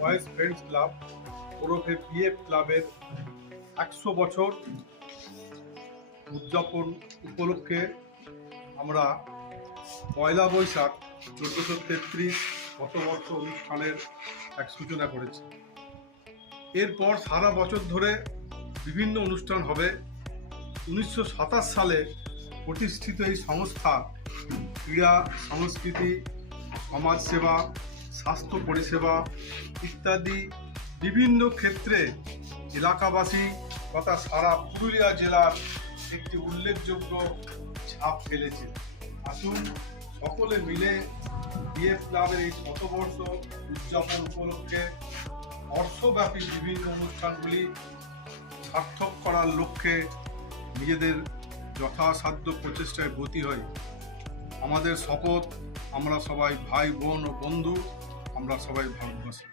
Boys friends club ওরফে PF ক্লাবের 100 বছর উদযাপন উপলক্ষে আমরা পয়লা বৈশাখ 1433 শতবর্ষ অনুষ্ঠানের এক সূচনা করেছি। এরপর সারা বছর ধরে বিভিন্ন অনুষ্ঠান হবে। 1927 সালে প্রতিষ্ঠিত এই সংস্থা ক্রীড়া, সংস্কৃতি, সমাজসেবা, স্বাস্থ্য পরিষেবা ইত্যাদি বিভিন্ন ক্ষেত্রে এলাকাবাসী তথা সারা পুরুলিয়া জেলার একটি উল্লেখযোগ্য ছাপ ফেলেছে। আসুন সকলে মিলে পিএফ ক্লাবের এই শতবর্ষ উদযাপন উপলক্ষে বর্ষব্যাপী বিভিন্ন অনুষ্ঠানগুলি সার্থক করার লক্ষ্যে নিজেদের যথাসাধ্য প্রচেষ্টায় ব্রতী হই। আমাদের শপথ, আমরা সবাই ভাই বোন ও বন্ধু, আমরা সবাই ভারতবাসী।